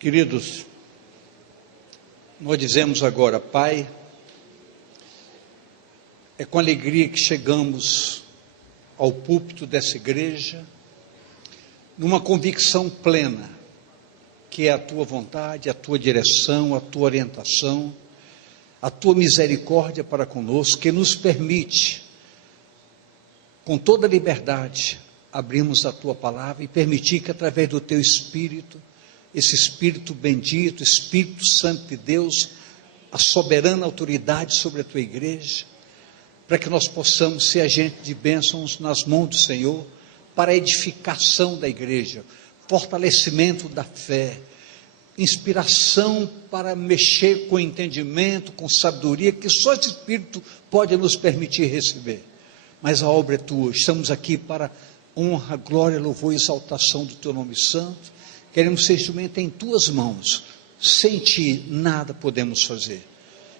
Queridos, nós dizemos agora, Pai, é com alegria que chegamos ao púlpito dessa igreja, numa convicção plena, que é a Tua vontade, a Tua direção, a Tua orientação, a Tua misericórdia para conosco, que nos permite, com toda liberdade, abrirmos a Tua palavra e permitir que através do Teu Espírito, esse Espírito bendito, Espírito Santo de Deus, a soberana autoridade sobre a Tua igreja, para que nós possamos ser agentes de bênçãos nas mãos do Senhor, para a edificação da igreja, fortalecimento da fé, inspiração para mexer com entendimento, com sabedoria, que só esse Espírito pode nos permitir receber. Mas a obra é Tua, estamos aqui para honra, glória, louvor e exaltação do Teu nome santo. Queremos ser instrumento em Tuas mãos. Sem Ti nada podemos fazer.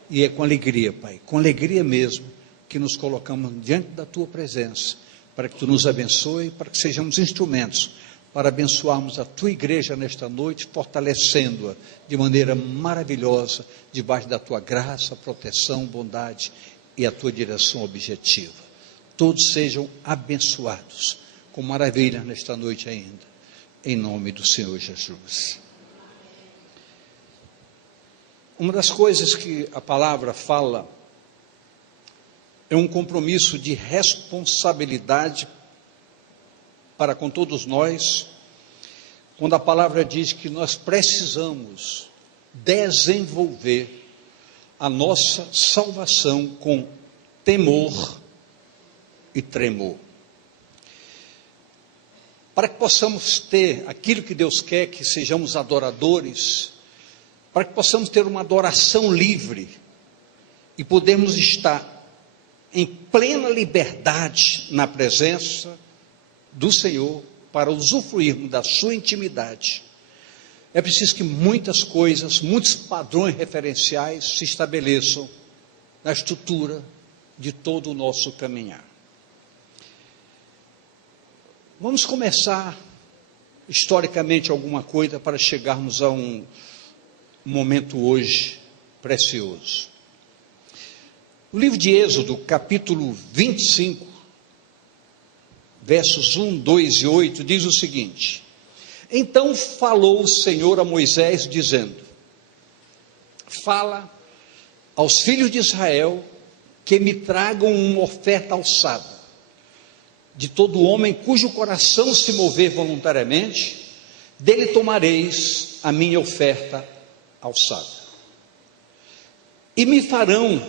E é com alegria, Pai, com alegria mesmo, que nos colocamos diante da Tua presença, para que Tu nos abençoe, para que sejamos instrumentos, para abençoarmos a Tua igreja nesta noite, fortalecendo-a de maneira maravilhosa, debaixo da Tua graça, proteção, bondade e a Tua direção objetiva. Todos sejam abençoados, com maravilha nesta noite ainda. Em nome do Senhor Jesus. Uma das coisas que a palavra fala é um compromisso de responsabilidade para com todos nós, quando a palavra diz que nós precisamos desenvolver a nossa salvação com temor e tremor. Para que possamos ter aquilo que Deus quer, que sejamos adoradores, para que possamos ter uma adoração livre e podermos estar em plena liberdade na presença do Senhor, para usufruirmos da sua intimidade, é preciso que muitas coisas, muitos padrões referenciais se estabeleçam na estrutura de todo o nosso caminhar. Vamos começar historicamente alguma coisa para chegarmos a um momento hoje precioso. O livro de Êxodo, capítulo 25, versos 1, 2 e 8, diz o seguinte: Então falou o Senhor a Moisés, dizendo: Fala aos filhos de Israel que me tragam uma oferta alçada. De todo homem cujo coração se mover voluntariamente, dele tomareis a minha oferta alçada. E me farão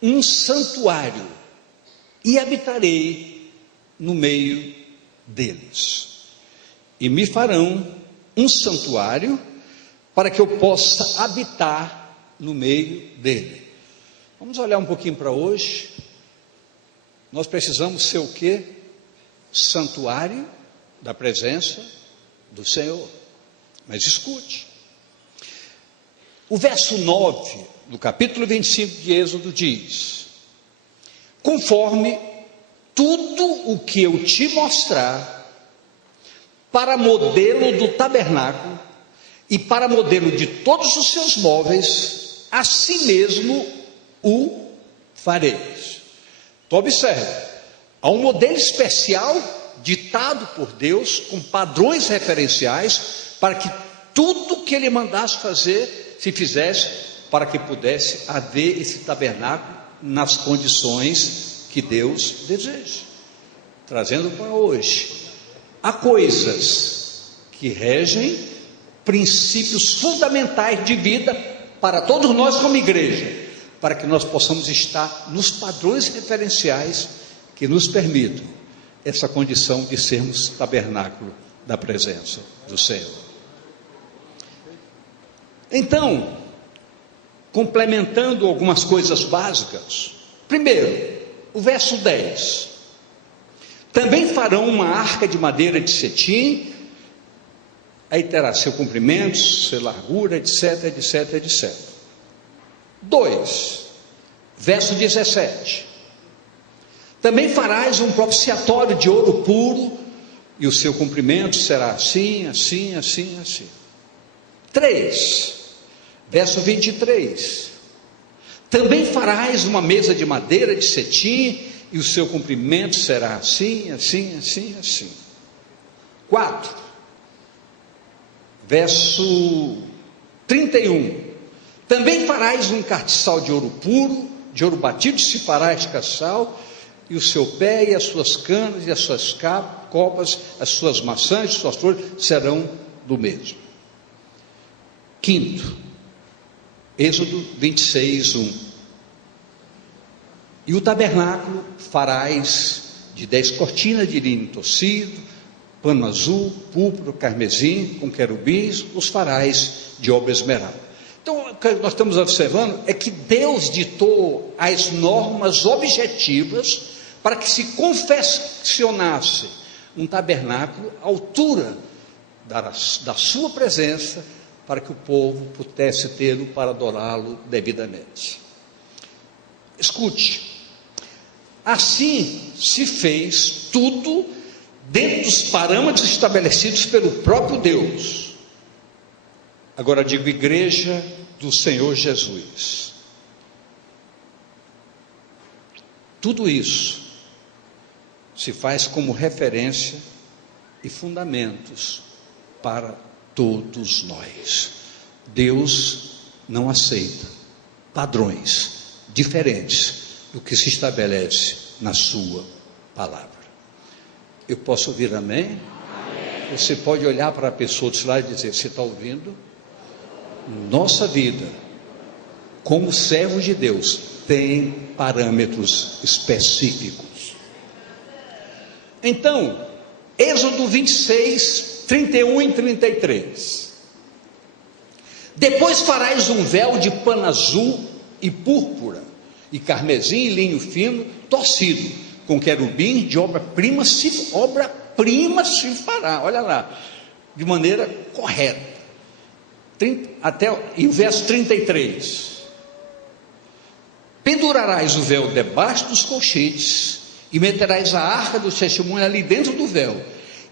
um santuário, e habitarei no meio deles. E me farão um santuário, para que eu possa habitar no meio dele. Vamos olhar um pouquinho para hoje. Nós precisamos ser o quê? Santuário da presença do Senhor. Mas escute, o verso 9 do capítulo 25 de Êxodo diz: Conforme tudo o que eu te mostrar, para modelo do tabernáculo e para modelo de todos os seus móveis, assim mesmo o fareis. Então observe, há um modelo especial ditado por Deus, com padrões referenciais, para que tudo que Ele mandasse fazer, se fizesse, para que pudesse haver esse tabernáculo nas condições que Deus deseja. Trazendo para hoje, há coisas que regem princípios fundamentais de vida para todos nós como igreja, para que nós possamos estar nos padrões referenciais que nos permitam essa condição de sermos tabernáculo da presença do Senhor. Então, complementando algumas coisas básicas, primeiro, o verso 10, também farão uma arca de madeira de cetim, aí terá seu comprimento, sua largura, etc, etc, etc. 2, verso 17, também farás um propiciatório de ouro puro, e o seu comprimento será assim, assim, assim, assim. 3, verso 23. Também farás uma mesa de madeira de cetim, e o seu comprimento será assim, assim, assim, assim. 4, verso 31. Também farás um castiçal de ouro puro, de ouro batido se fará este castiçal, e o seu pé, e as suas canas, e as suas copas, as suas maçãs, as suas flores, serão do mesmo. 5, Êxodo 26, 1. E o tabernáculo farás de 10 cortinas de linho tecido, pano azul, púrpura, carmesim, com querubins, os farás de obra esmeralda. Então, o que nós estamos observando é que Deus ditou as normas objetivas para que se confeccionasse um tabernáculo à altura da sua presença, para que o povo pudesse tê-lo para adorá-lo devidamente. Escute, assim se fez tudo dentro dos parâmetros estabelecidos pelo próprio Deus. Agora digo, igreja do Senhor Jesus. Tudo isso se faz como referência e fundamentos para todos nós. Deus não aceita padrões diferentes do que se estabelece na sua palavra. Eu posso ouvir amém? Amém. Você pode olhar para a pessoa do lado e dizer: você está ouvindo? Nossa vida, como servos de Deus, tem parâmetros específicos. Então, Êxodo 26, 31 e 33. Depois farás um véu de pano azul e púrpura, e carmesim e linho fino, torcido, com querubins de obra-prima se fará, olha lá, de maneira correta. E o verso 33. Pendurarás o véu debaixo dos colchetes, e meterás a arca do testemunho ali dentro do véu,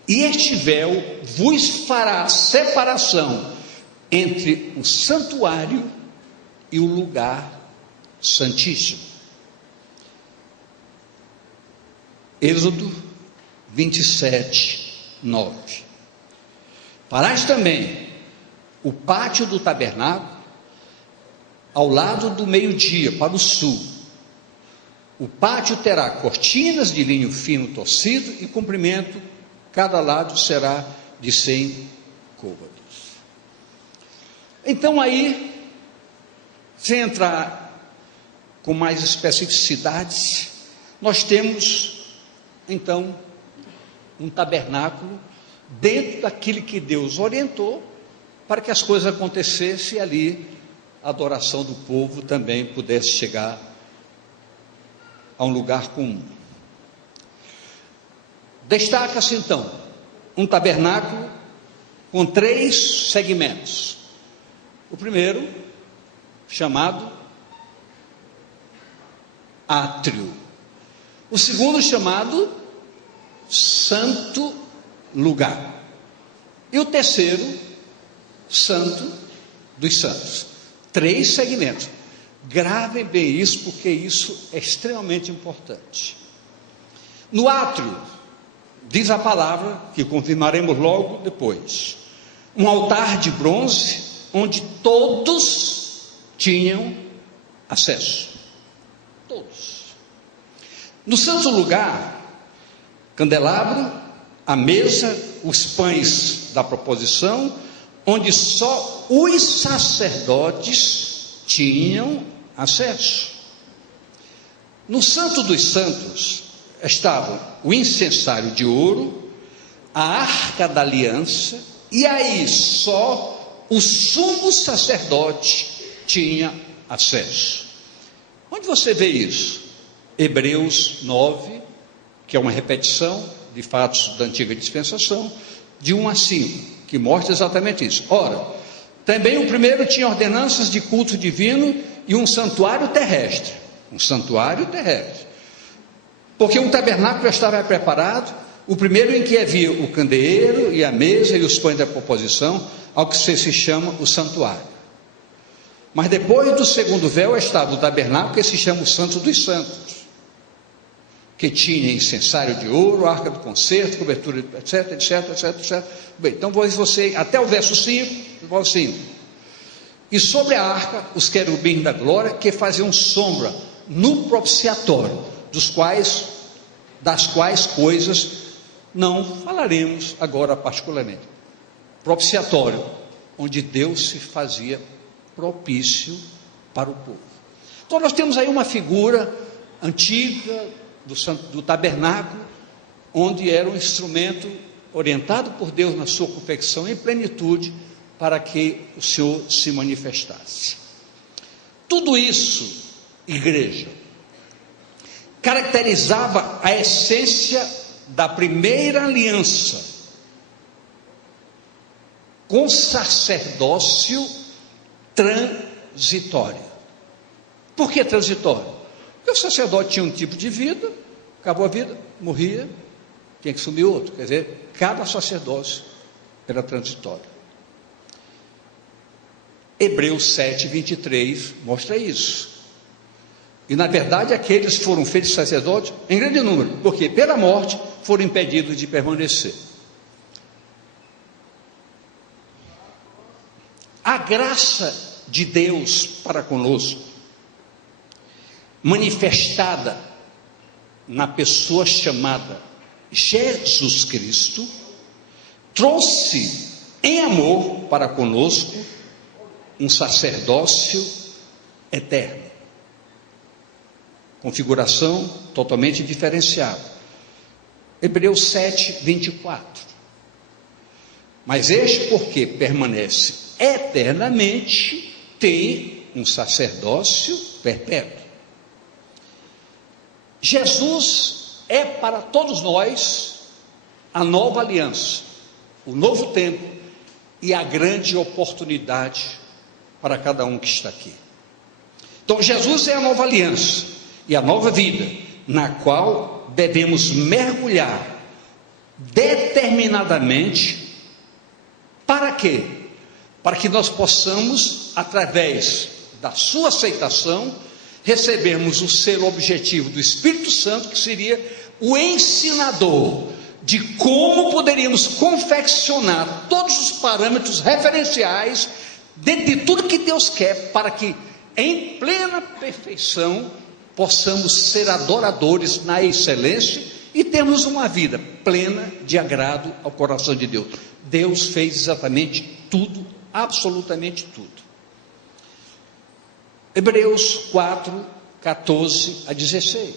e este véu vos fará separação entre o santuário e o lugar santíssimo. Êxodo 27, 9. Farás também o pátio do tabernáculo ao lado do meio-dia, para o sul. O pátio terá cortinas de linho fino torcido e comprimento, cada lado será de 100 côvados. Então aí, sem entrar com mais especificidades, nós temos então um tabernáculo dentro daquilo que Deus orientou para que as coisas acontecessem ali, a adoração do povo também pudesse chegar a um lugar comum. Destaca-se então um tabernáculo com 3 segmentos. O primeiro, chamado átrio. O segundo, chamado santo lugar. E o terceiro, santo dos santos. 3 segmentos. Gravem bem isso, porque isso é extremamente importante. No átrio, diz a palavra, que confirmaremos logo depois, um altar de bronze, onde todos tinham acesso. Todos. No santo lugar, candelabro, a mesa, os pães da proposição, onde só os sacerdotes tinham acesso. No Santo dos Santos estavam o incensário de ouro, a arca da aliança, e aí só o sumo sacerdote tinha acesso. Onde você vê isso? Hebreus 9, que é uma repetição de fatos da antiga dispensação, de 1 a 5, que mostra exatamente isso. Ora, também o primeiro tinha ordenanças de culto divino e um santuário terrestre. Um santuário terrestre. Porque um tabernáculo já estava preparado, O primeiro em que havia o candeeiro e a mesa e os pães da proposição, ao que se chama o santuário. Mas depois do segundo véu estava o tabernáculo, que se chama o Santo dos Santos, que tinha incensário de ouro, arca do concerto, cobertura, etc, etc, etc, etc. Bem, então você, até o verso 5, assim. E sobre a arca, os querubins da glória, que faziam sombra no propiciatório, das quais coisas não falaremos agora particularmente. Propiciatório, onde Deus se fazia propício para o povo. Então nós temos aí uma figura antiga do tabernáculo, onde era um instrumento orientado por Deus na sua confecção em plenitude, para que o Senhor se manifestasse. Tudo isso, igreja, caracterizava a essência da primeira aliança com sacerdócio transitório. Por que transitório? Porque o sacerdote tinha um tipo de vida, acabou a vida, morria, tinha que assumir outro. Quer dizer, cada sacerdócio era transitório. Hebreus 7, 23 mostra isso. E na verdade aqueles foram feitos sacerdotes em grande número, porque pela morte foram impedidos de permanecer. A graça de Deus para conosco, manifestada na pessoa chamada Jesus Cristo, trouxe em amor para conosco um sacerdócio eterno, configuração totalmente diferenciada. Hebreus 7, 24. Mas este, porque permanece eternamente, tem um sacerdócio perpétuo. Jesus é para todos nós a nova aliança, o novo tempo e a grande oportunidade para cada um que está aqui. Então Jesus é a nova aliança e a nova vida, na qual devemos mergulhar determinadamente. Para quê? Para que nós possamos, através da sua aceitação, recebermos o selo objetivo do Espírito Santo, que seria o ensinador de como poderíamos confeccionar todos os parâmetros referenciais dentro de tudo que Deus quer, para que em plena perfeição possamos ser adoradores na excelência e termos uma vida plena de agrado ao coração de Deus. Deus fez exatamente tudo, absolutamente tudo. Hebreus 4, 14 a 16.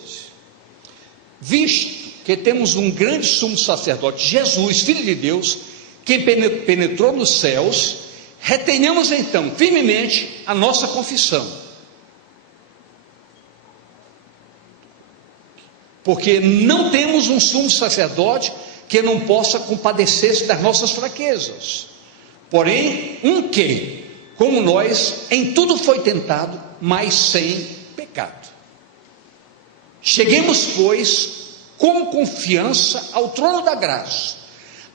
Visto que temos um grande sumo sacerdote, Jesus, Filho de Deus, que penetrou nos céus, retenhamos então firmemente a nossa confissão, porque não temos um sumo sacerdote que não possa compadecer-se das nossas fraquezas, porém um que, como nós, em tudo foi tentado, mas sem pecado. Cheguemos, pois, com confiança ao trono da graça,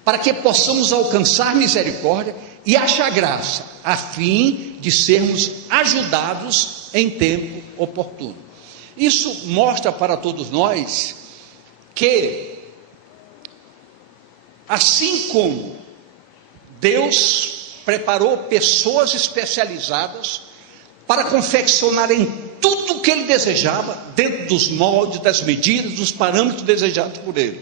para que possamos alcançar misericórdia e achar graça, a fim de sermos ajudados em tempo oportuno. Isso mostra para todos nós que, assim como Deus preparou pessoas especializadas para confeccionarem tudo o que Ele desejava, dentro dos moldes, das medidas, dos parâmetros desejados por Ele,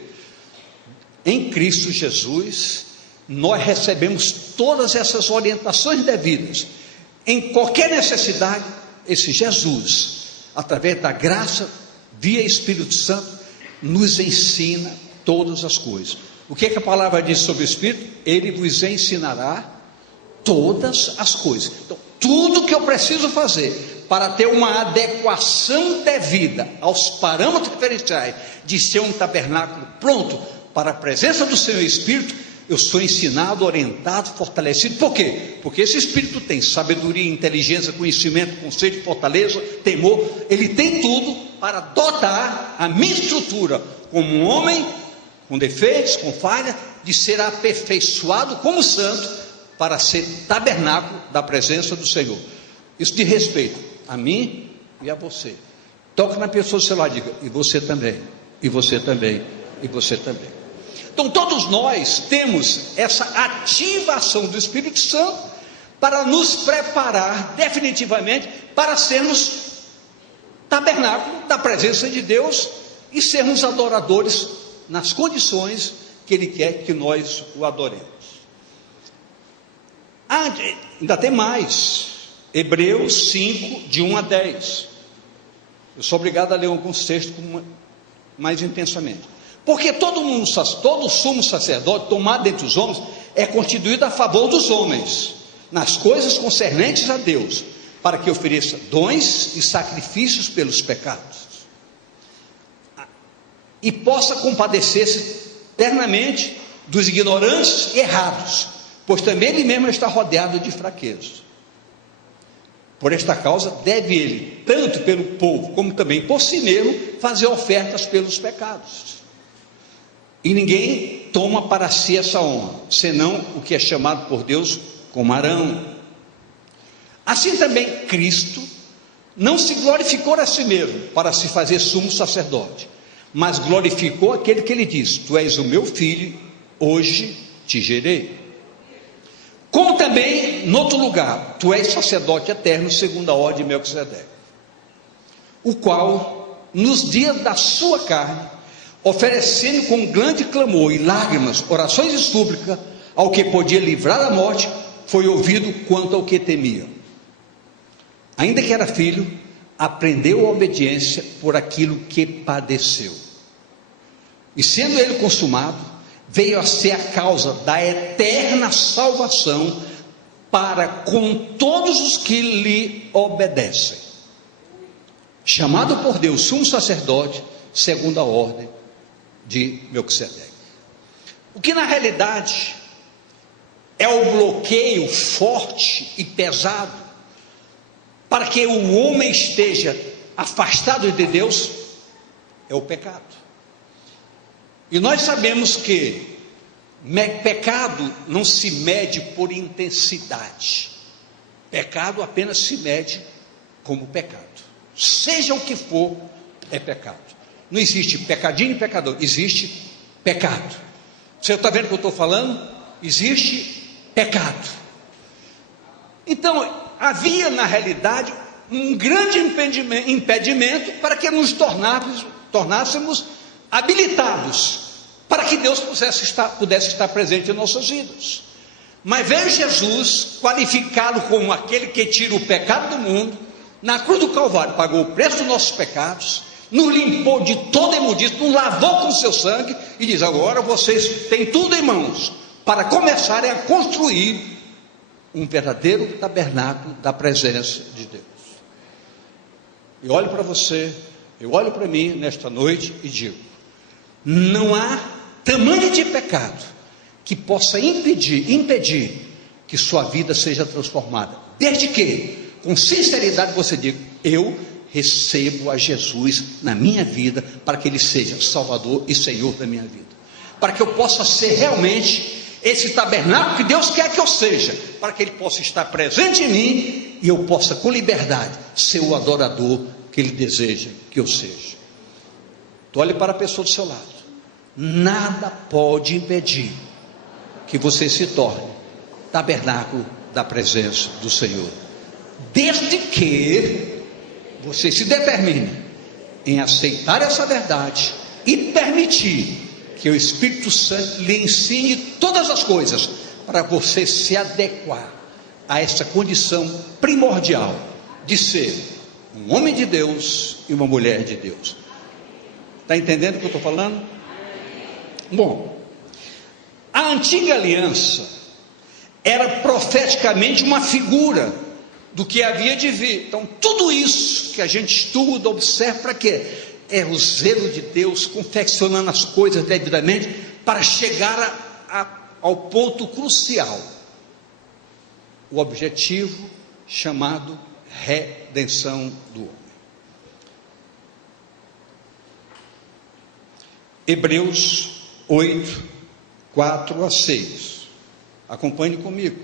em Cristo Jesus, nós recebemos todas essas orientações devidas. Em qualquer necessidade, esse Jesus, através da graça, via Espírito Santo, nos ensina todas as coisas. O que a palavra diz sobre o Espírito? Ele vos ensinará todas as coisas. Então, tudo que eu preciso fazer para ter uma adequação devida aos parâmetros referenciais de ser um tabernáculo pronto para a presença do Senhor Espírito, eu sou ensinado, orientado, fortalecido. Por quê? Porque esse Espírito tem sabedoria, inteligência, conhecimento, conceito, fortaleza, temor. Ele tem tudo para dotar a minha estrutura como um homem com defeitos, com falha, de ser aperfeiçoado como santo, para ser tabernáculo da presença do Senhor. Isso de respeito a mim e a você. Toque na pessoa do seu lado e diga: e você também, e você também, e você também. Então todos nós temos essa ativação do Espírito Santo para nos preparar definitivamente para sermos tabernáculo da presença de Deus e sermos adoradores nas condições que Ele quer que nós o adoremos. Ainda tem mais, Hebreus 5, de 1 a 10. Eu sou obrigado a ler alguns textos mais intensamente. Porque todo sumo sacerdote tomado dentre os homens é constituído a favor dos homens, nas coisas concernentes a Deus, para que ofereça dons e sacrifícios pelos pecados, e possa compadecer-se eternamente dos ignorantes e errados, pois também ele mesmo está rodeado de fraquezas. Por esta causa deve ele, tanto pelo povo como também por si mesmo, fazer ofertas pelos pecados. E ninguém toma para si essa honra, senão o que é chamado por Deus como Arão. Assim também Cristo não se glorificou a si mesmo para se fazer sumo sacerdote, mas glorificou aquele que ele disse: tu és o meu filho, hoje te gerei. Como também, em outro lugar, tu és sacerdote eterno, segundo a ordem de Melquisedeque, o qual, nos dias da sua carne, oferecendo com grande clamor e lágrimas, orações e súplica, ao que podia livrar da morte, foi ouvido quanto ao que temia. Ainda que era filho, aprendeu a obediência por aquilo que padeceu. E sendo ele consumado, veio a ser a causa da eterna salvação para com todos os que lhe obedecem. Chamado por Deus sumo sacerdote, segundo a ordem de Melquisedeque. O que na realidade é o bloqueio forte e pesado para que o homem esteja afastado de Deus é o pecado. E nós sabemos que pecado não se mede por intensidade. Pecado apenas se mede como pecado. Seja o que for, é pecado. Não existe pecadinho e pecador, existe pecado. Você está vendo o que eu estou falando? Existe pecado. Então, havia na realidade um grande impedimento para que nos tornássemos habilitados para que Deus pudesse estar presente em nossas vidas. Mas veio Jesus, qualificado como aquele que tira o pecado do mundo, na cruz do Calvário, pagou o preço dos nossos pecados, nos limpou de toda imundícia, nos lavou com seu sangue, e diz: agora vocês têm tudo em mãos, para começarem a construir um verdadeiro tabernáculo da presença de Deus. Eu olho para você, eu olho para mim nesta noite e digo: não há tamanho de pecado que possa impedir que sua vida seja transformada, desde que, com sinceridade, você diga: eu recebo a Jesus na minha vida, para que Ele seja Salvador e Senhor da minha vida, para que eu possa ser realmente esse tabernáculo que Deus quer que eu seja, para que Ele possa estar presente em mim e eu possa com liberdade ser o adorador que Ele deseja que eu seja. Então olhe para a pessoa do seu lado. Nada pode impedir que você se torne tabernáculo da presença do Senhor, desde que você se determine em aceitar essa verdade e permitir que o Espírito Santo lhe ensine todas as coisas para você se adequar a essa condição primordial de ser um homem de Deus e uma mulher de Deus. Está entendendo o que eu estou falando? Bom, a antiga aliança era profeticamente uma figura do que havia de vir. Então tudo isso que a gente estuda, observa, para quê? É o zelo de Deus confeccionando as coisas devidamente para chegar ao ponto crucial, o objetivo chamado redenção do homem. Hebreus 8, 4 a 6. Acompanhe comigo.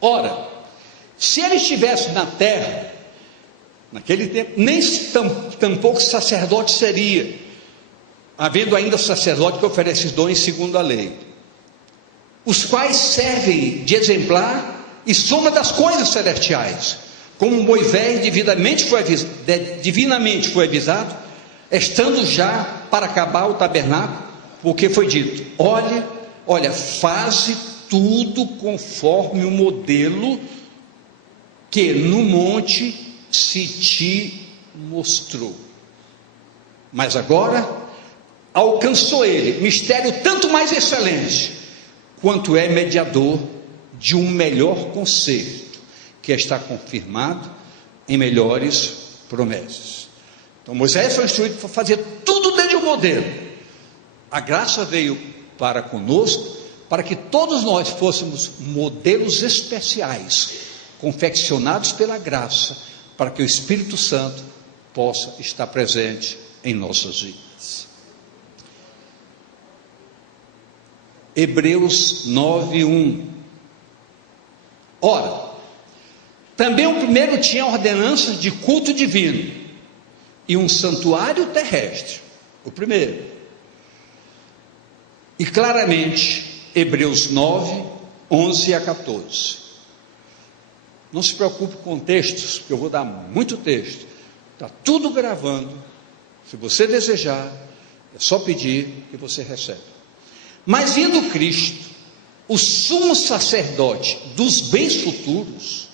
Ora, se ele estivesse na terra, naquele tempo, nem tampouco sacerdote seria, havendo ainda sacerdote que oferece dons segundo a lei, os quais servem de exemplar e sombra das coisas celestiais, como Moisés divinamente foi avisado, estando já para acabar o tabernáculo, porque foi dito: olha, faze tudo conforme o modelo que no monte se te mostrou. Mas agora alcançou ele mistério tanto mais excelente, quanto é mediador de um melhor concerto, que está confirmado em melhores promessas. Então Moisés foi instruído para fazer tudo desde o modelo. A graça veio para conosco, para que todos nós fôssemos modelos especiais, confeccionados pela graça, para que o Espírito Santo possa estar presente em nossas vidas. Hebreus 9:1. Ora, também o primeiro tinha ordenanças de culto divino e um santuário terrestre, o primeiro. E claramente, Hebreus 9, 11 a 14. Não se preocupe com textos, porque eu vou dar muito texto. Está tudo gravando. Se você desejar, é só pedir que você recebe. Mas vindo Cristo, o sumo sacerdote dos bens futuros,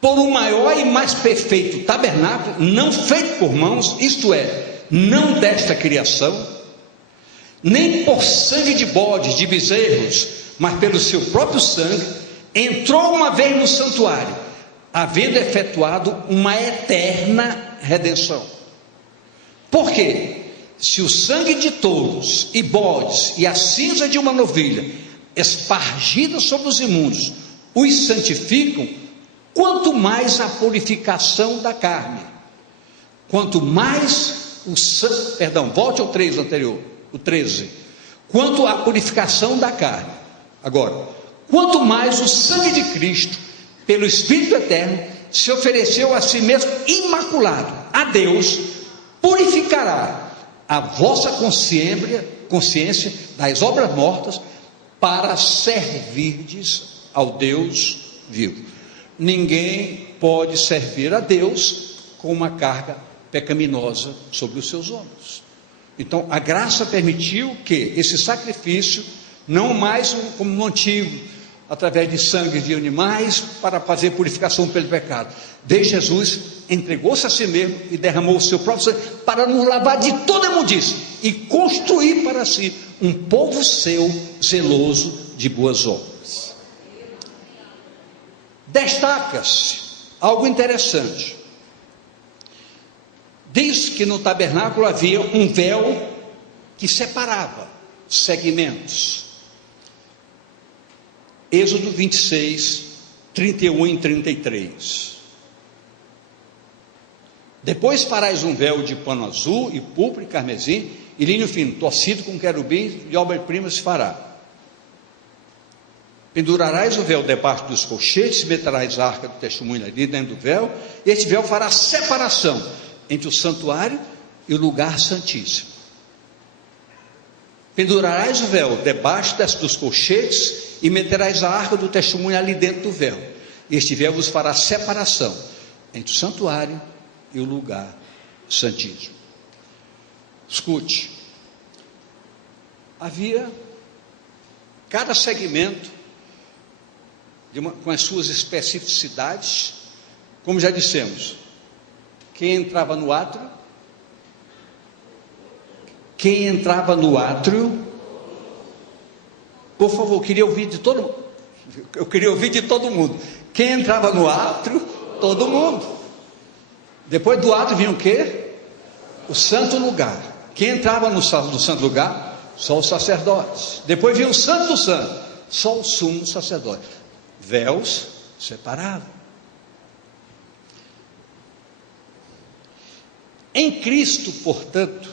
por um maior e mais perfeito tabernáculo, não feito por mãos, isto é, não desta criação, nem por sangue de bodes, de bezerros, mas pelo seu próprio sangue, entrou uma vez no santuário, havendo efetuado uma eterna redenção. Por quê? Se o sangue de touros e bodes e a cinza de uma novilha, espargida sobre os imundos, os santificam, quanto mais a purificação da carne, quanto mais o sangue, volte ao 3 anterior, o 13, quanto à purificação da carne. Agora, quanto mais o sangue de Cristo, pelo Espírito Eterno, se ofereceu a si mesmo imaculado a Deus, purificará a vossa consciência das obras mortas, para servirdes ao Deus vivo. Ninguém pode servir a Deus com uma carga pecaminosa sobre os seus ombros. Então a graça permitiu que esse sacrifício, não mais como no antigo, através de sangue de animais, para fazer purificação pelo pecado. Desde Jesus entregou-se a si mesmo e derramou o seu próprio sangue para nos lavar de toda imundícia e construir para si um povo seu, zeloso de boas obras. Destaca-se algo interessante. Diz que no tabernáculo havia um véu que separava segmentos. Êxodo 26, 31 e 33. Depois farás um véu de pano azul e púrpura e carmesim e linho fino, torcido com querubins e obra-prima se fará. Pendurarás o véu debaixo dos colchetes, meterás a arca do testemunho ali dentro do véu, e este véu fará separação entre o santuário e o lugar santíssimo. Pendurarás o véu debaixo dos colchetes e meterás a arca do testemunho ali dentro do véu. E este véu vos fará separação entre o santuário e o lugar santíssimo. Escute, havia cada segmento com as suas especificidades, como já dissemos. Quem entrava no átrio? Por favor, eu queria ouvir de todo mundo. Quem entrava no átrio? Todo mundo. Depois do átrio vinha o quê? O santo lugar. Quem entrava no santo lugar? Só os sacerdotes. Depois vinha o santo do santo, só o sumo sacerdote. Véus separavam. Em Cristo, portanto,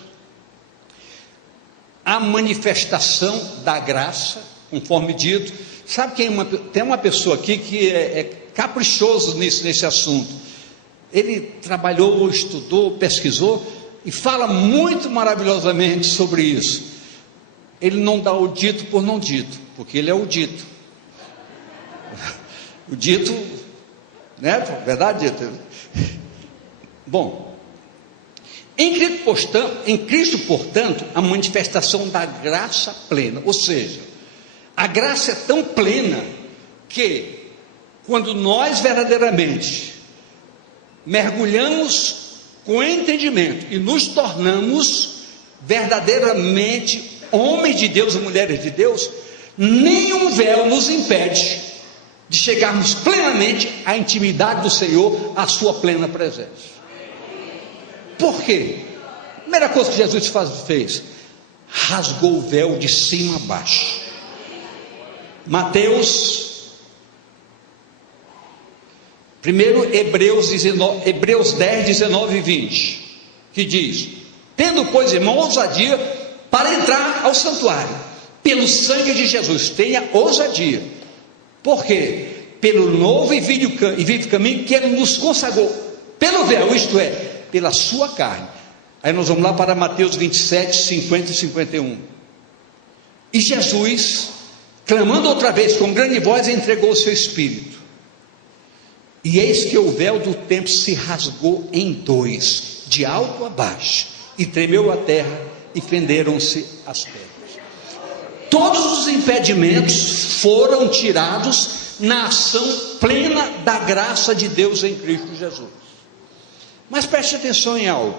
a manifestação da graça, conforme dito. Sabe quem tem uma pessoa aqui que é caprichoso nesse assunto. Ele trabalhou, estudou, pesquisou e fala muito maravilhosamente sobre isso. Ele não dá o dito por não dito, porque ele é o dito. O dito, né? Verdade, dito. Bom, em Cristo, portanto, a manifestação da graça plena, ou seja, a graça é tão plena que, quando nós verdadeiramente mergulhamos com entendimento e nos tornamos verdadeiramente homens de Deus e mulheres de Deus, nenhum véu nos impede de chegarmos plenamente à intimidade do Senhor, à sua plena presença. Por quê? A primeira coisa que Jesus fez, rasgou o véu de cima a baixo. Hebreus 10, 19 e 20, que diz: tendo, pois, irmão, ousadia para entrar ao santuário, pelo sangue de Jesus, tenha ousadia. Por quê? Pelo novo e vivo caminho que Ele nos consagrou, pelo véu, isto é, pela sua carne. Aí nós vamos lá para Mateus 27, 50 e 51. E Jesus, clamando outra vez com grande voz, entregou o seu espírito. E eis que o véu do templo se rasgou em dois, de alto a baixo, e tremeu a terra, e fenderam-se as pedras. Todos os impedimentos foram tirados na ação plena da graça de Deus em Cristo Jesus. Mas preste atenção em algo.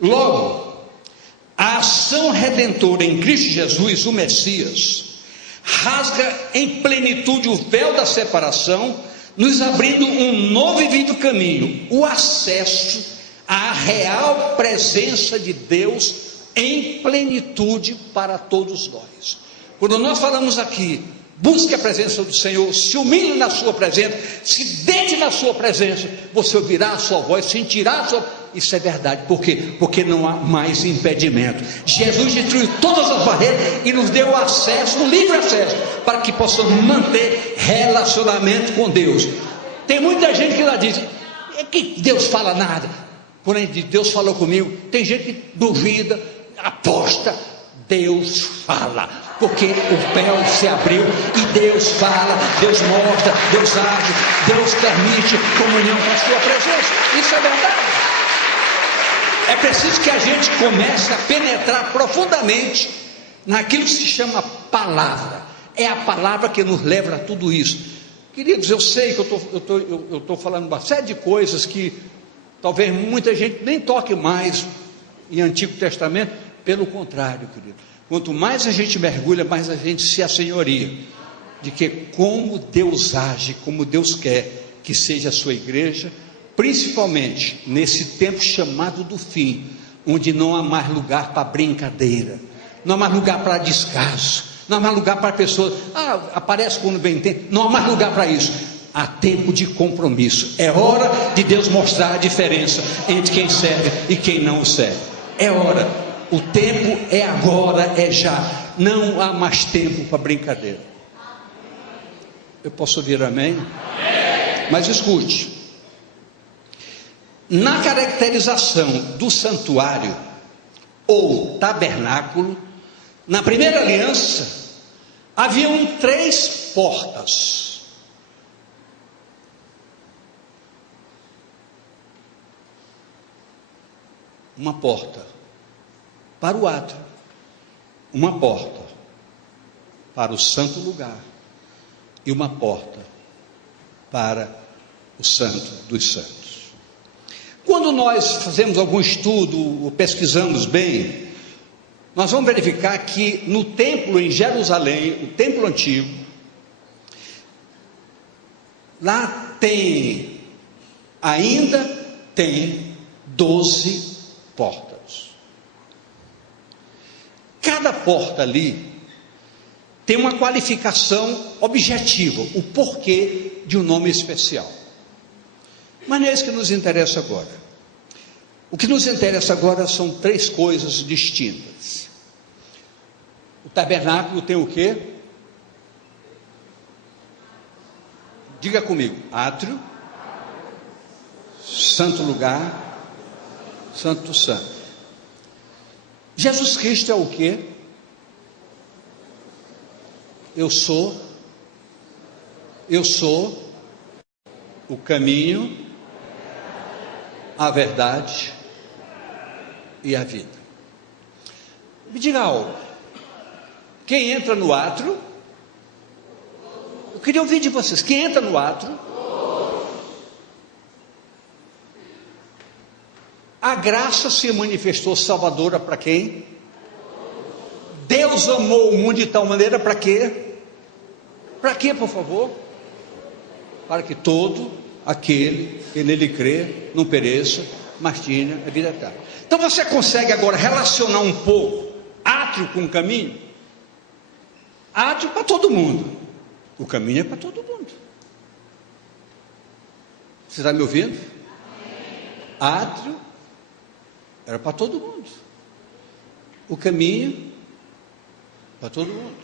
Logo, a ação redentora em Cristo Jesus, o Messias, rasga em plenitude o véu da separação, nos abrindo um novo e vivo caminho, o acesso à real presença de Deus em plenitude para todos nós. Quando nós falamos aqui, busque a presença do Senhor, se humilhe na sua presença, se deite na sua presença, você ouvirá a sua voz, sentirá a sua... Isso é verdade. Por quê? Porque não há mais impedimento. Jesus destruiu todas as barreiras e nos deu acesso, um livre acesso, para que possamos manter relacionamento com Deus. Tem muita gente que lá diz: é que Deus fala nada. Quando a gente diz Deus falou comigo, tem gente que duvida, aposta. Deus fala, porque o véu se abriu e Deus fala, Deus mostra, Deus age, Deus permite comunhão com a sua presença. Isso é verdade. É preciso que a gente comece a penetrar profundamente naquilo que se chama palavra. É a palavra que nos leva a tudo isso. Queridos, eu sei que eu estou falando uma série de coisas que talvez muita gente nem toque mais em Antigo Testamento. Pelo contrário, querido, quanto mais a gente mergulha, mais a gente se assenhoria de que como Deus age, como Deus quer que seja a sua igreja, principalmente nesse tempo chamado do fim, onde não há mais lugar para brincadeira, não há mais lugar para descaso, não há mais lugar para pessoas, aparece quando bem tem, não há mais lugar para isso. Há tempo de compromisso. É hora de Deus mostrar a diferença entre quem serve e quem não o serve. É hora. O tempo é agora, é já. Não há mais tempo para brincadeira. Eu posso ouvir amém? Amém. Mas escute. Na caracterização do santuário ou tabernáculo, na primeira aliança, haviam 3 portas. Uma porta para o átrio, uma porta para o santo lugar e uma porta para o santo dos santos. Quando nós fazemos algum estudo ou pesquisamos bem, nós vamos verificar que no templo em Jerusalém, o templo antigo, lá ainda tem 12 portas. Cada porta ali tem uma qualificação objetiva, o porquê de um nome especial. Mas não é isso que nos interessa agora. O que nos interessa agora são 3 coisas distintas. O tabernáculo tem o quê? Diga comigo: átrio, santo lugar, santo do santo. Jesus Cristo é o quê? Eu sou o caminho, a verdade e a vida. Me diga algo: quem entra no átrio? Eu queria ouvir de vocês: quem entra no átrio? A graça se manifestou salvadora para quem? Deus amou o mundo de tal maneira para quê? Para quê, por favor? Para que todo aquele que nele crê não pereça, mas tenha a vida eterna. Então você consegue agora relacionar um pouco átrio com caminho? Átrio para todo mundo, o caminho é para todo mundo. Você está me ouvindo? Átrio era para todo mundo, o caminho para todo mundo.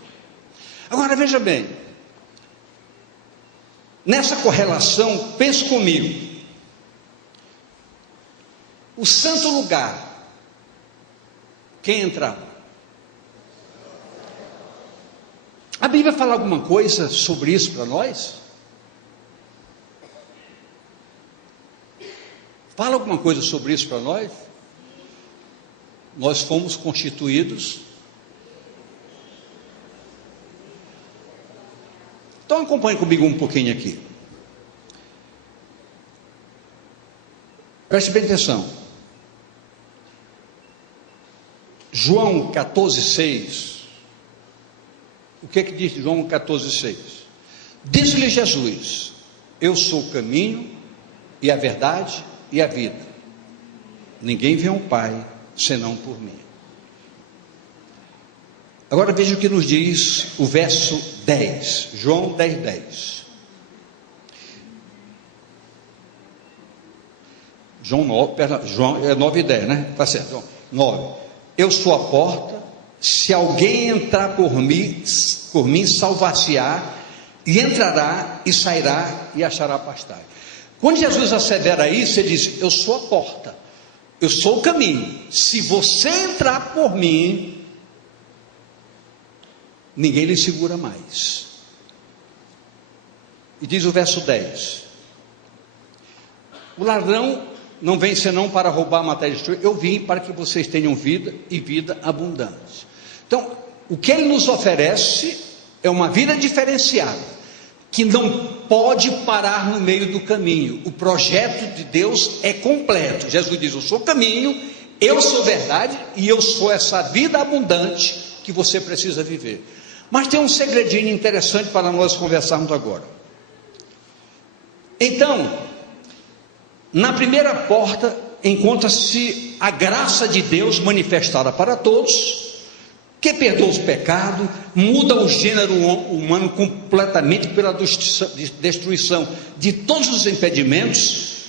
Agora veja bem, nessa correlação, pense comigo: o santo lugar, quem entrava? A Bíblia fala alguma coisa sobre isso para nós? Fala alguma coisa sobre isso para nós? Nós fomos constituídos. Então acompanhe comigo um pouquinho aqui. Preste bem atenção. João 14,6. O que é que diz João 14,6? Disse-lhe Jesus: eu sou o caminho e a verdade e a vida. Ninguém vê ao Pai senão por mim. Agora veja o que nos diz o verso 10, João 10:10. João 9:10, né? Está certo, João 9. Eu sou a porta, se alguém entrar por mim salvar-se-á, e entrará e sairá e achará pastagem. Quando Jesus assevera isso, ele diz: eu sou a porta, eu sou o caminho. Se você entrar por mim, ninguém lhe segura mais. E diz o verso 10: o ladrão não vem senão para roubar, matar e destruir. Eu vim para que vocês tenham vida e vida abundante. Então, o que ele nos oferece é uma vida diferenciada, que não pode parar no meio do caminho. O projeto de Deus é completo. Jesus diz: eu sou o caminho, eu sou verdade e eu sou essa vida abundante que você precisa viver. Mas tem um segredinho interessante para nós conversarmos agora. Então, na primeira porta encontra-se a graça de Deus manifestada para todos, que perdoa os pecados, muda o gênero humano completamente pela destruição de todos os impedimentos.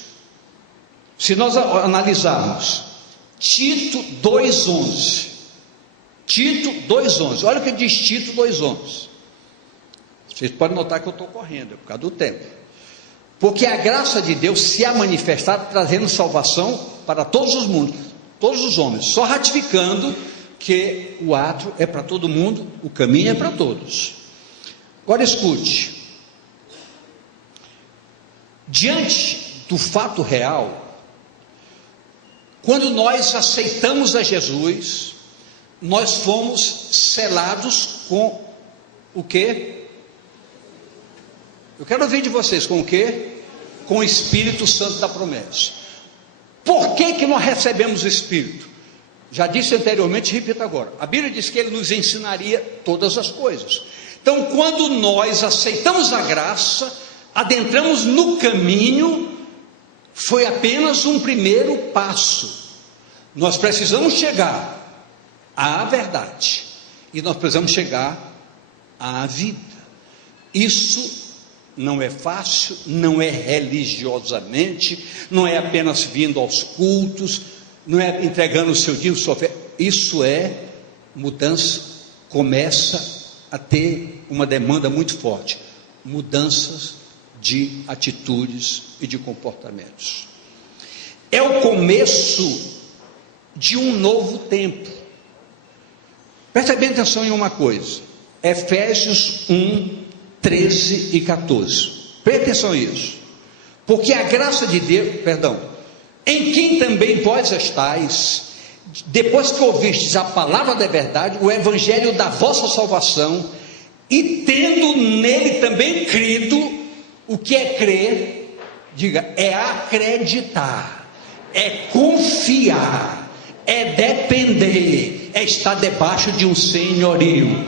Se nós analisarmos Tito 2:11, olha o que diz Tito 2:11. Vocês podem notar que eu estou correndo, é por causa do tempo. Porque a graça de Deus se há manifestado, trazendo salvação para todos os mundos, todos os homens, só ratificando que o átrio é para todo mundo, o caminho é para todos. Agora escute: diante do fato real, quando nós aceitamos a Jesus, nós fomos selados com o quê? Eu quero ouvir de vocês, com o quê? Com o Espírito Santo da promessa. Por que nós recebemos o Espírito? Já disse anteriormente, repito agora. A Bíblia diz que Ele nos ensinaria todas as coisas. Então, quando nós aceitamos a graça, adentramos no caminho, foi apenas um primeiro passo. Nós precisamos chegar à verdade, e nós precisamos chegar à vida. Isso não é fácil, não é religiosamente, não é apenas vindo aos cultos, não é entregando o seu dízimo, sua fé. Isso é mudança começa a ter uma demanda muito forte: mudanças de atitudes e de comportamentos. É o começo de um novo tempo. Presta bem atenção em uma coisa: Efésios 1, 13 e 14. Presta atenção nisso. Porque a graça de Deus, em quem também vós estáis, depois que ouvistes a palavra da verdade, o evangelho da vossa salvação, e tendo nele também crido. O que é crer? Diga, é acreditar, é confiar, é depender, é estar debaixo de um senhorio.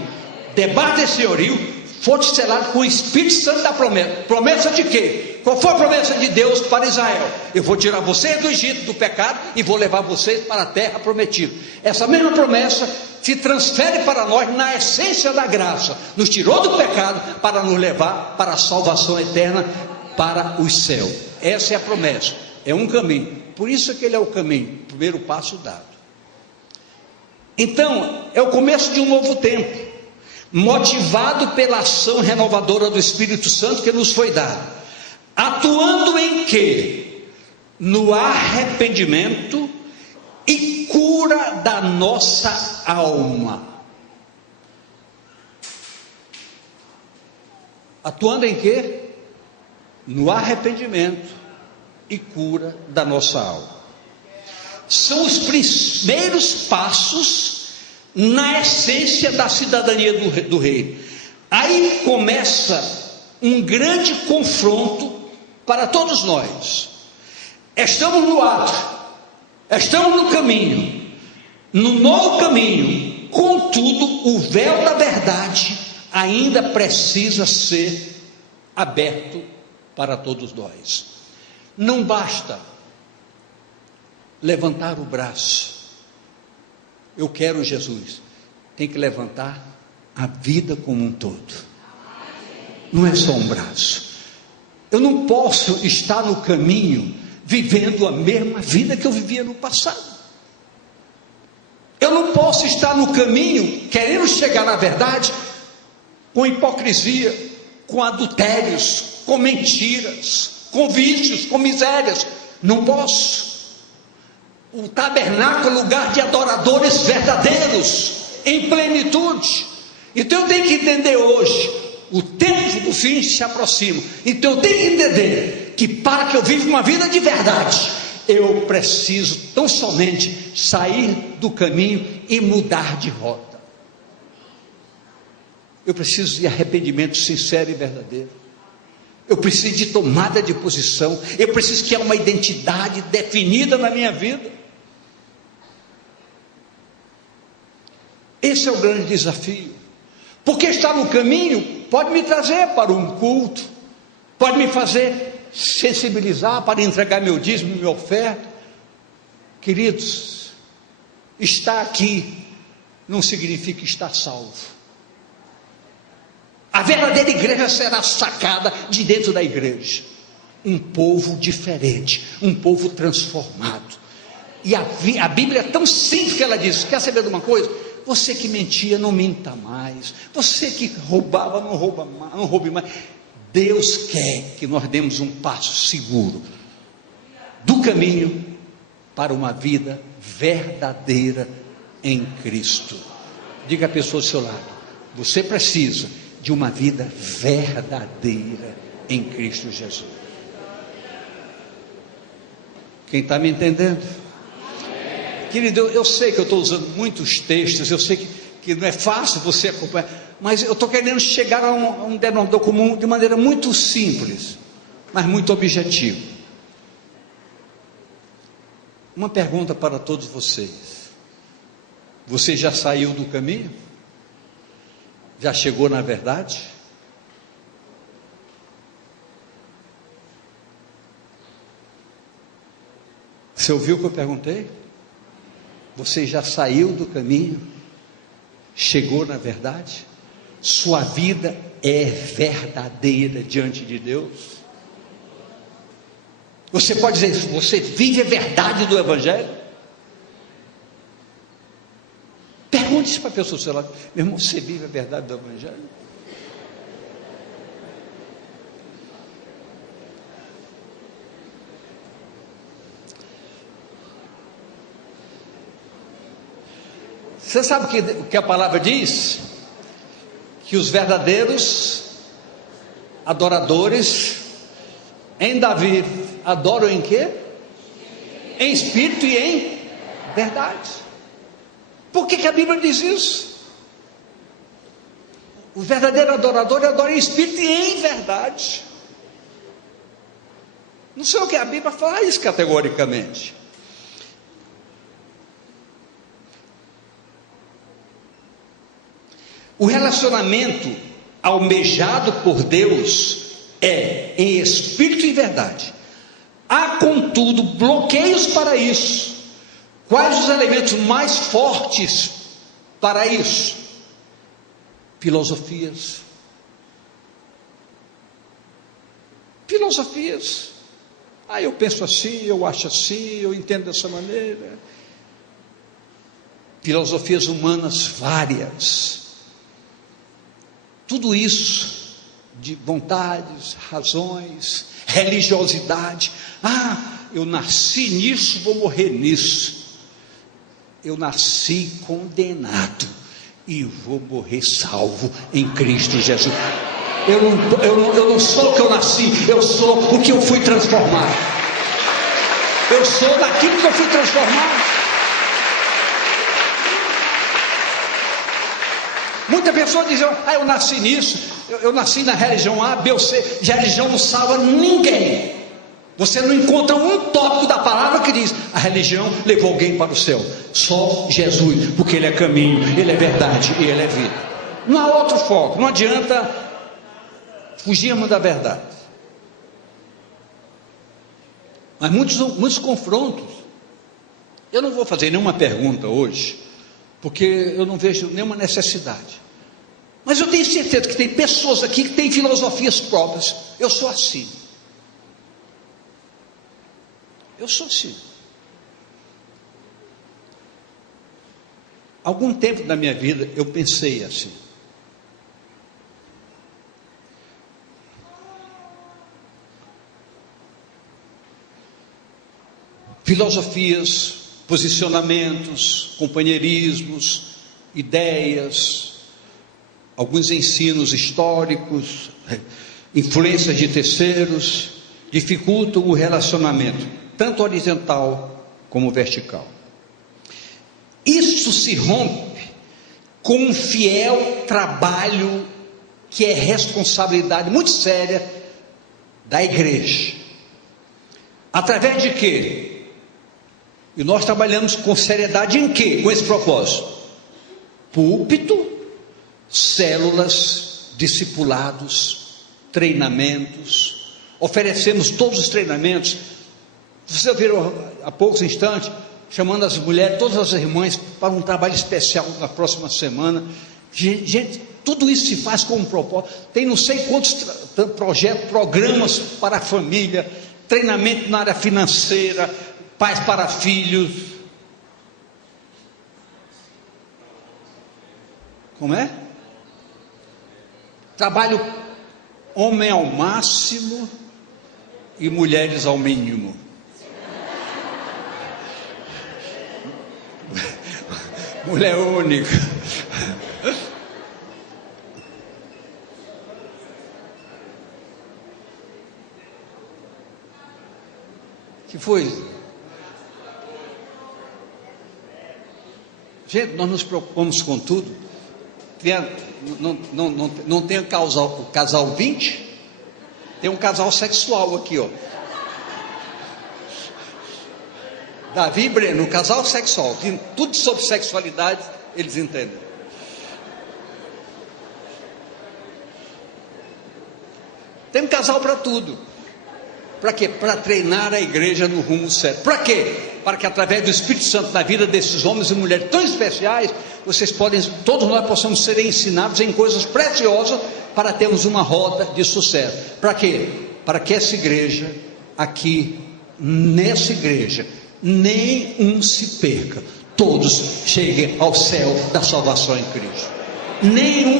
Debaixo desse senhorio, foste selado com o Espírito Santo da promessa. Promessa de quê? Qual foi a promessa de Deus para Israel? Eu vou tirar vocês do Egito, do pecado, e vou levar vocês para a terra prometida. Essa mesma promessa se transfere para nós na essência da graça. Nos tirou do pecado para nos levar para a salvação eterna, para os céus. Essa é a promessa, é um caminho. Por isso que ele é o caminho, o primeiro passo dado. Então, é o começo de um novo tempo, motivado pela ação renovadora do Espírito Santo que nos foi dado, atuando em quê? No arrependimento e cura da nossa alma. Atuando em quê? No arrependimento e cura da nossa alma. São os primeiros passos na essência da cidadania do rei. Aí começa um grande confronto para todos nós. Estamos no ato, estamos no caminho, no novo caminho. Contudo, o véu da verdade ainda precisa ser aberto para todos nós. Não basta levantar o braço. Eu quero Jesus. Tem que levantar a vida como um todo. Não é só um braço. Eu não posso estar no caminho vivendo a mesma vida que eu vivia no passado. Eu não posso estar no caminho querendo chegar na verdade com hipocrisia, com adultérios, com mentiras, com vícios, com misérias. Não posso. O tabernáculo é lugar de adoradores verdadeiros, em plenitude. Então eu tenho que entender hoje, o tempo do fim se aproxima. Então eu tenho que entender que para que eu viva uma vida de verdade, eu preciso tão somente sair do caminho e mudar de rota. Eu preciso de arrependimento sincero e verdadeiro. Eu preciso de tomada de posição. Eu preciso que há uma identidade definida na minha vida. Esse é o grande desafio. Porque estar no caminho pode me trazer para um culto, pode me fazer sensibilizar para entregar meu dízimo e minha oferta. Queridos, estar aqui não significa estar salvo. A verdadeira igreja será sacada de dentro da igreja. Um povo diferente, um povo transformado. E a Bíblia é tão simples que ela diz: quer saber de uma coisa? Você que mentia, não minta mais. Você que roubava, não roube mais. Deus quer que nós demos um passo seguro do caminho para uma vida verdadeira em Cristo. Diga à pessoa do seu lado: você precisa de uma vida verdadeira em Cristo Jesus. Quem está me entendendo? Querido, eu sei que eu estou usando muitos textos, eu sei que não é fácil você acompanhar, mas eu estou querendo chegar a um denominador comum de maneira muito simples, mas muito objetiva. Uma pergunta para todos vocês: você já saiu do caminho? Já chegou na verdade? Você ouviu o que eu perguntei? Você já saiu do caminho? Chegou na verdade? Sua vida é verdadeira diante de Deus? Você pode dizer, você vive a verdade do Evangelho? Pergunte isso para a pessoa do seu lado: meu irmão, você vive a verdade do Evangelho? Você sabe o que a palavra diz? Que os verdadeiros adoradores em Davi adoram em quê? Em espírito e em verdade. Por que a Bíblia diz isso? O verdadeiro adorador adora em espírito e em verdade. Não sei o que a Bíblia faz categoricamente. O relacionamento almejado por Deus é em espírito e verdade. Há, contudo, bloqueios para isso. Quais os elementos mais fortes para isso? Filosofias. Filosofias. Eu penso assim, eu acho assim, eu entendo dessa maneira. Filosofias humanas várias. Tudo isso de vontades, razões, religiosidade. Eu nasci nisso, vou morrer nisso. Eu nasci condenado e vou morrer salvo em Cristo Jesus. Eu não sou o que eu nasci, eu sou o que eu fui transformado. Eu sou daquilo que eu fui transformado. Muitas pessoas dizem: eu nasci nisso, eu nasci na religião A, B ou C. A religião não salva ninguém. Você não encontra um tópico da palavra que diz: a religião levou alguém para o céu. Só Jesus, porque Ele é caminho, Ele é verdade e Ele é vida. Não há outro foco. Não adianta fugirmos da verdade. Mas muitos confrontos. Eu não vou fazer nenhuma pergunta hoje, porque eu não vejo nenhuma necessidade. Mas eu tenho certeza que tem pessoas aqui que têm filosofias próprias. Eu sou assim. Eu sou assim. Algum tempo da minha vida eu pensei assim. Filosofias, posicionamentos, companheirismos, ideias, alguns ensinos históricos, influências de terceiros, dificultam o relacionamento, tanto horizontal como vertical. Isso se rompe com um fiel trabalho que é responsabilidade muito séria da igreja. Através de quê? E nós trabalhamos com seriedade em quê? Com esse propósito: púlpito, células, discipulados, treinamentos. Oferecemos todos os treinamentos. Vocês ouviram há poucos instantes, chamando as mulheres, todas as irmãs, para um trabalho especial na próxima semana. Gente, tudo isso se faz com um propósito. Tem não sei quantos projetos, programas para a família, treinamento na área financeira, pais para filhos. Como é? Trabalho homem ao máximo e mulheres ao mínimo. Mulher única. Que foi? Gente, nós nos preocupamos com tudo. Não tem o casal 20? Tem um casal sexual aqui, ó. Davi e Breno, um casal sexual. Tem tudo sobre sexualidade, eles entendem. Tem um casal para tudo. Para quê? Para treinar a igreja no rumo certo. Para quê? Para que através do Espírito Santo na vida desses homens e mulheres tão especiais, todos nós possamos ser ensinados em coisas preciosas para termos uma rota de sucesso. Para quê? Para que essa igreja aqui, nessa igreja, nenhum se perca, todos cheguem ao céu da salvação em Cristo.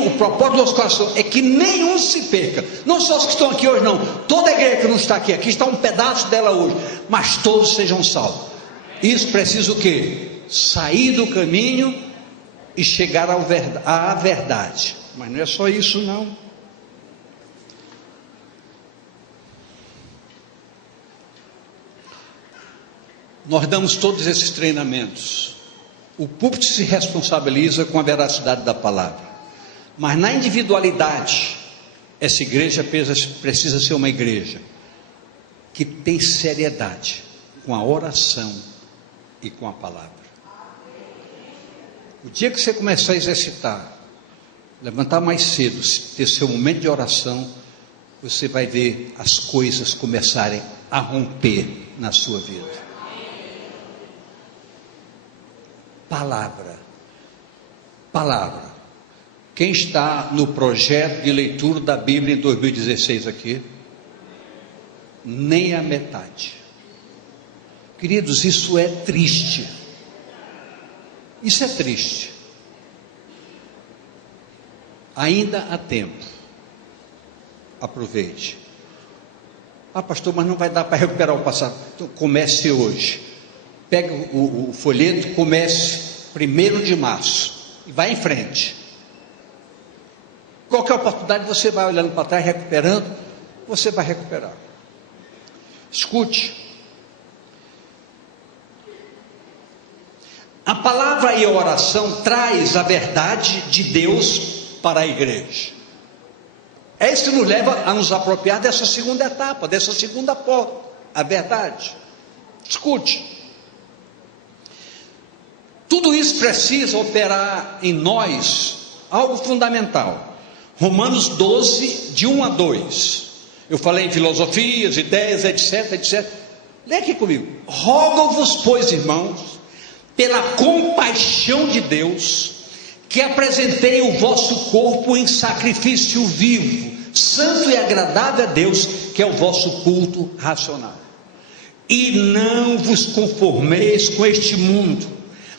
O propósito do nosso coração é que nenhum se perca, não só os que estão aqui hoje, não, toda a igreja que não está aqui está um pedaço dela hoje, mas todos sejam salvos. Isso precisa o quê? Sair do caminho e chegar à verdade. Mas não é só isso, não. Nós damos todos esses treinamentos. O púlpito se responsabiliza com a veracidade da palavra. Mas na individualidade, essa igreja precisa ser uma igreja que tem seriedade com a oração e com a palavra. O dia que você começar a exercitar, levantar mais cedo, ter seu momento de oração, você vai ver as coisas começarem a romper na sua vida. Palavra. Quem está no projeto de leitura da Bíblia em 2016 aqui? Nem a metade. Queridos, isso é triste. Isso é triste. Ainda há tempo. Aproveite. Pastor, mas não vai dar para recuperar o passado. Então, comece hoje. Pega o folheto, comece 1º de março e vai em frente. Qualquer oportunidade você vai olhando para trás, recuperando, você vai recuperar. Escute. A palavra e a oração traz a verdade de Deus para a igreja. É isso que nos leva a nos apropriar dessa segunda etapa, dessa segunda porta, a verdade. Escute. Tudo isso precisa operar em nós algo fundamental. Romanos 12, de 1 a 2. Eu falei em filosofias, ideias, etc. Lê aqui comigo. Rogo-vos, pois, irmãos, pela compaixão de Deus, que apresentei o vosso corpo em sacrifício vivo, santo e agradável a Deus, que é o vosso culto racional. E não vos conformeis com este mundo,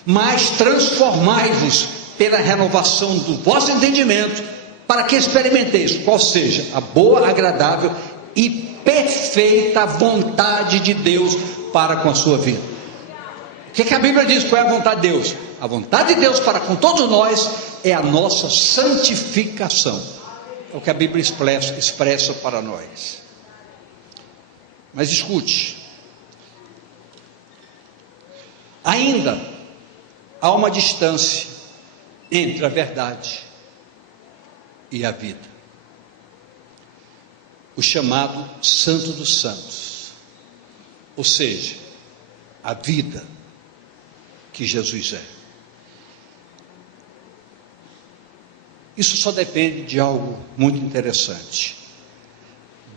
mas transformai-vos pela renovação do vosso entendimento, para que experimenteis qual seja a boa, agradável e perfeita vontade de Deus para com a sua vida. O que a Bíblia diz? Qual é a vontade de Deus? A vontade de Deus para com todos nós é a nossa santificação. É o que a Bíblia expressa para nós. Mas escute, ainda há uma distância entre a verdade e a vida, o chamado Santo dos Santos, ou seja, a vida que Jesus é. Isso só depende de algo muito interessante: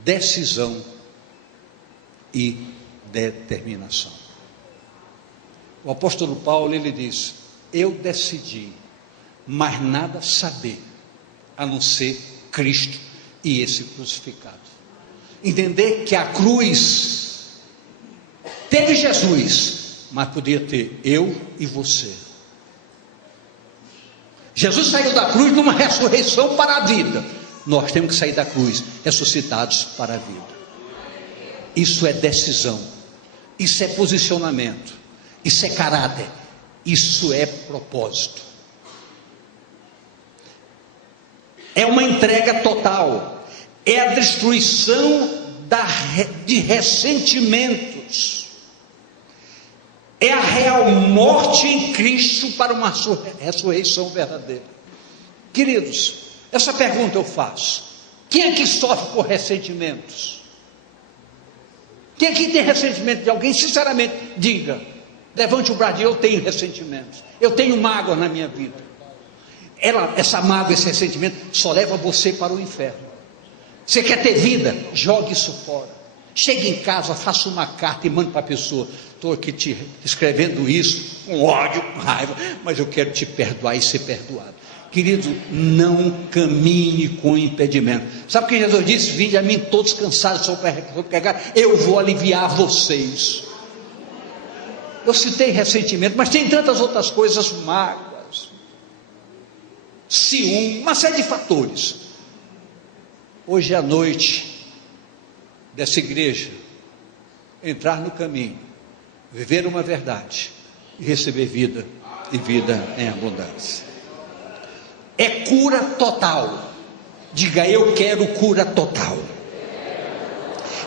decisão e determinação. O apóstolo Paulo, ele diz: eu decidi mais nada saber a não ser Cristo e esse crucificado. Entender que a cruz teve Jesus, mas podia ter eu e você. Jesus saiu da cruz numa ressurreição para a vida. Nós temos que sair da cruz ressuscitados para a vida. Isso é decisão, isso é posicionamento, isso é caráter, isso é propósito. É uma entrega total, é a destruição de ressentimentos, é a real morte em Cristo para uma ressurreição verdadeira. Queridos, essa pergunta eu faço: quem é que sofre por ressentimentos? Quem aqui tem ressentimento de alguém? Sinceramente, diga, levante o braço. Eu tenho ressentimentos, eu tenho mágoa na minha vida. Essa mágoa, esse ressentimento só leva você para o inferno. Você quer ter vida? Jogue isso fora. Chegue em casa, faça uma carta e mande para a pessoa: estou aqui te escrevendo isso com ódio, com raiva, mas eu quero te perdoar e ser perdoado. Querido, não caminhe com impedimento. Sabe o que Jesus disse? Vinde a mim todos cansados, sobrecarregados, eu vou aliviar vocês. Eu citei ressentimento, mas tem tantas outras coisas, mágoas, ciúme, uma série de fatores. Hoje à noite, dessa igreja, entrar no caminho, viver uma verdade e receber vida, e vida em abundância. É cura total. Diga: eu quero cura total.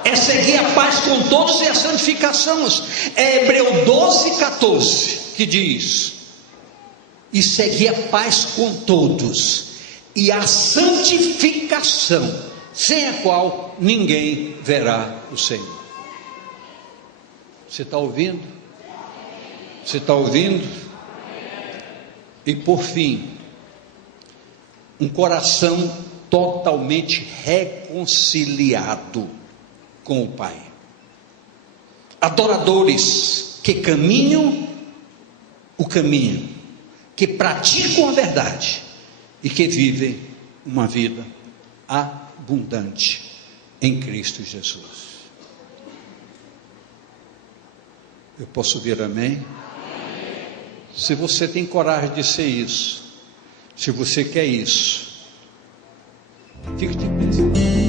É seguir a paz com todos e a santificação. É Hebreu 12:14 que diz: e seguir a paz com todos e a santificação, sem a qual ninguém verá o Senhor. Você está ouvindo? Você está ouvindo? E por fim, um coração totalmente reconciliado com o Pai. Adoradores que caminham o caminho, que praticam a verdade e que vivem uma vida abundante em Cristo Jesus. Eu posso ouvir amém? Se você tem coragem de ser isso, se você quer isso, fique de pé.